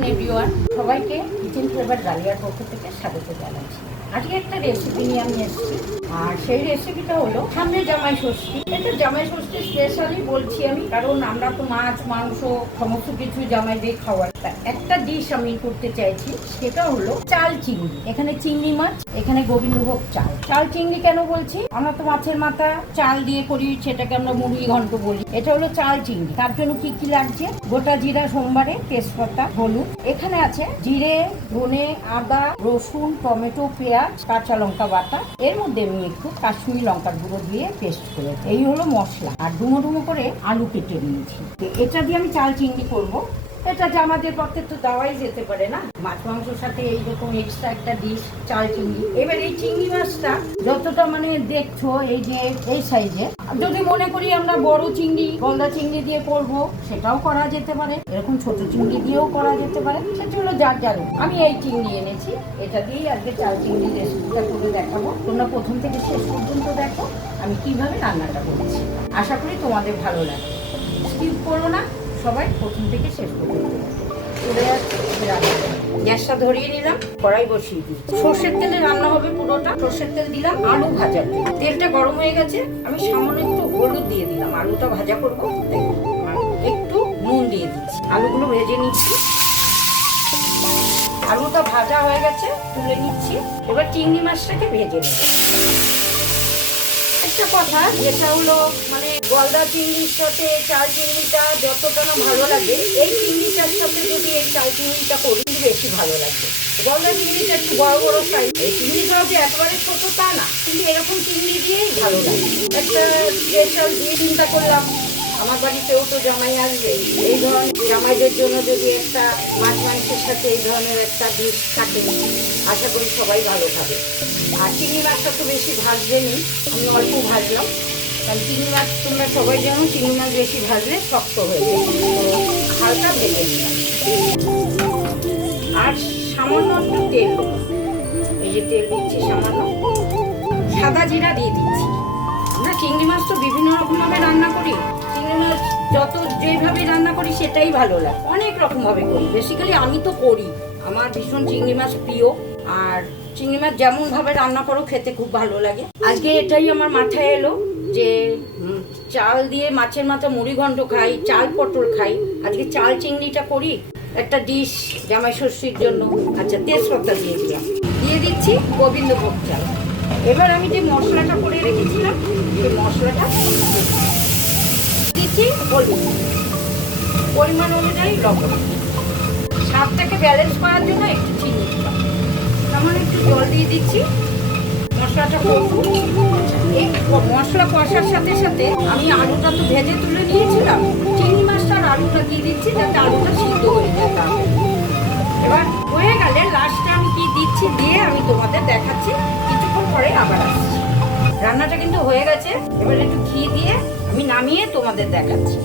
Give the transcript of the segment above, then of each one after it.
Afternoon everyone, সবাইকে kitchen flavour ডালিয়ার পক্ষ থেকে স্বাগত জানাচ্ছি। আজকে একটা রেসিপি নিয়ে আমি এসেছি, আর সেই রেসিপিটা হলো সামনে জামাই ষষ্ঠী। এটা জামাই ষষ্ঠী স্পেশালি বলছি আমি, কারণ আমরা তো মাছ মাংস সমস্ত কিছু জামাই দিয়ে খাওয়াই। একটা ডিশ আমি করতে চাইছি, সেটা হলো চাল চিংড়ি। এখানে চিংড়ি মাছ, এখানে গোবিন্দভোগ চাল। চাল চিংড়ি কেন বলছি? আমরা তো মাছের মাথা চাল দিয়ে করি, সেটাকে আমরা মুরগি ঘন্ট বলি। এটা হলো চাল চিংড়ি। তার জন্য কি কি লাগছে? গোটা জিরা, সোমবারে, তেজপাতা, হলুদ। এখানে আছে জিরে, ধনে, আদা, রসুন, টমেটো, পেঁয়াজ, কাঁচা লঙ্কা বাটা। এর মধ্যে আমি একটু কাশ্মীরি লঙ্কার গুঁড়ো দিয়ে পেস্ট করে, এই হলো মশলা। আর ডুমো ডুমো করে আলু কেটে নিয়েছি। এটা দিয়ে আমি চাল চিংড়ি করবো। এটা জামাদের পক্ষে তো দেওয়াই যেতে পারে না, মাছ মাংসের সাথে এইরকম এক্সট্রা একটা ডিশ চাল চিংড়ি। এবার এই চিংড়ি মাছটা যতটা মানে দেখছো এই যে এই সাইজে, যদি মনে করি আমরা বড় চিংড়ি গলদা চিংড়ি দিয়ে করবো, সেটাও করা যেতে পারে। এরকম ছোট চিংড়ি দিয়েও করা যেতে পারে, সেটা হলো যার যার। আমি এই চিংড়ি এনেছি, এটা দিয়েই আজকে চাল চিংড়ি রেসিপিটা করে দেখাবো। তোমরা প্রথম থেকে শেষ পর্যন্ত দেখো আমি কিভাবে রান্নাটা করছি। আশা করি তোমাদের ভালো লাগে, স্কিপ করো না, সবাই প্রথম থেকে শেষ পর্যন্ত। গ্যাসটা ধরিয়ে নিলাম, কড়াই বসিয়ে দিই। সর্ষের তেলে রান্না হবে পুরোটা। সর্ষের তেল দিলাম আলু ভাজা। তেলটা গরম হয়ে গেছে, আমি সামান্য একটু হলুদ দিয়ে দিলাম। আলুটা ভাজা করবো, একটু নুন দিয়ে দিচ্ছি। আলুগুলো ভেজে নিচ্ছি। আলুটা ভাজা হয়ে গেছে, তুলে নিচ্ছি। এবার চিংড়ি মাছটাকে ভেজে নেব। একটা কথা যেটা হলো, মানে গলদা চিংড়ির সাথে চাল চিংড়িটা যতটা না ভালো লাগে, এই চিংড়িটার সাথে যদি এই চাল চিংড়িটা করি বেশি ভালো লাগবে। গলদা চিংড়িটা একটু বড় বড় সাইজ, এই চিংড়িটাও যে একেবারে ছোট তা না, কিন্তু এরকম চিংড়ি দিয়েই ভালো লাগে। একটা স্পেশাল দিয়ে চিন্তা করলাম, আমার বাড়িতেও তো জামাই আসবে, এই ধরনের জামাইদের জন্য যদি একটা মাছ মাংসের সাথে এই ধরনের একটা ডিশ থাকে, আশা করি সবাই ভালো খাবে। আর চিংড়ি মাছটা তো বেশি ভাজবে নেই, আমি অল্প ভাজলাম, কারণ চিংড়ি মাছ তোমরা সবাই জানো চিংড়ি মাছ বেশি ভাজলে শক্ত হয়ে যায়, তো হালকা ভেজে নিলাম। আর সামান্য একটু তেল, এই যে তেল দিচ্ছি সামান্য, সাদা জিরা দিয়ে দিচ্ছি। আমরা চিংড়ি মাছ তো বিভিন্ন রকমভাবে রান্না করি, চিংড়ি মাছ যত যেভাবে রান্না করি সেটাই ভালো লাগে। অনেক রকমভাবে করি, বেসিক্যালি আমি তো করি, আমার ভীষণ চিংড়ি মাছ প্রিয়। আর চিংড়ি মাছ যেমনভাবে রান্না করো খেতে খুব ভালো লাগে। আজকে এটাই আমার মাথায় এলো যে চাল দিয়ে মাছের মাথা মুড়ি ঘন্ট খাই, চাল পটল খাই, আজকে চাল চিংড়িটা করি একটা ডিশ জামাই ষষ্ঠীর জন্য। আচ্ছা, তেজপাতা দিয়ে দিলাম, দিয়ে দিচ্ছি গোবিন্দভোগ চাল। এবার আমি যে মশলাটা করে রেখেছিলাম, সেই মশলাটা দিচ্ছি, হলুদ, পরিমাণ অনুযায়ী লবণ, স্বাদটাকে ব্যালেন্স করার জন্য একটু চিনি দিলাম, তেমন একটু জল দিয়ে দিচ্ছি। মশলাটা কষবো। এই মশলা কষার সাথে সাথে আমি আলুটা তো ভেজে তুলে নিয়েছিলাম, চিংড়ি মাছটা আর আলুটা দিয়ে দিচ্ছি, যাতে আলুটা সিদ্ধ হয়ে যায়। এবার হয়ে গেলে লাস্টে আমি কি দিচ্ছি দিয়ে আমি তোমাদের দেখাচ্ছি, কিছুক্ষণ পরে আবার আসছি। রান্নাটা কিন্তু হয়ে গেছে, এবার একটু ঘি দিয়ে আমি নামিয়ে তোমাদের দেখাচ্ছি।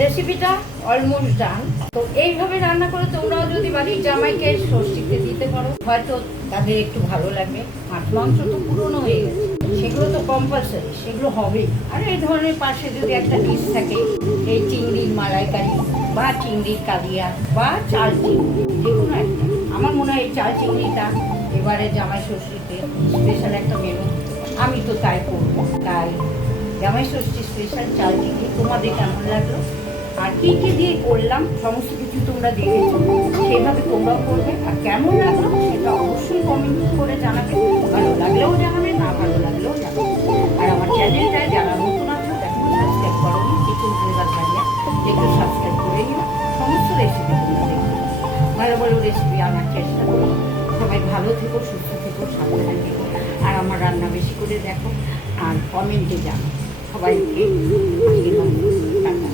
রেসিপিটা অলমোস্ট ডান। তো এইভাবে রান্না করে তোমরাও যদি বাড়ির জামাইকে ষষ্ঠীতে দিতে পারো, হয়তো তাদের একটু ভালো লাগবে। মাছ মাংস তো পুরনো হয়ে গেছে, সেগুলো তো কম্পালসারি, সেগুলো হবেই। আর এই ধরনের পাশে যদি একটা ডিশ থাকে, এই চিংড়ির মালাইকারি বা চিংড়ির কালিয়া বা চাল চিংড়ি, যে কোনো একটা, আমার মনে হয় এই চাল চিংড়িটা এবারে জামাই ষষ্ঠীতে স্পেশাল একটা মেনু। আমি তো তাই করবো। তাই জামাই ষষ্ঠী স্পেশাল চাল চিংড়ি তোমাদের কেমন লাগলো, আর কি কি দিয়ে করলাম সমস্ত কিছু তোমরা দেখেছো, সেভাবে তোমরাও করবে। আর কেমন লাগলো সেটা অবশ্যই কমেন্ট করে জানাবে, ভালো লাগলেও জানাবে, না ভালো লাগলেও জানাবে। আর আমার চ্যানেলটায় যারা নতুন আছো এখনো সাবস্ক্রাইব করোনি, কিচেন ফ্লেভার ডালিয়া, একটু সাবস্ক্রাইব করে নিও। সমস্ত রেসিপি তোমরা দেখো, ভালো ভালো রেসিপি আনার চেষ্টা করো। সবাই ভালো থেকো, সুস্থ থেকো, সাবধানে থেকো, আর আমার রান্না বেশি করে দেখো আর কমেন্টে জানো। সবাইকে টাটা।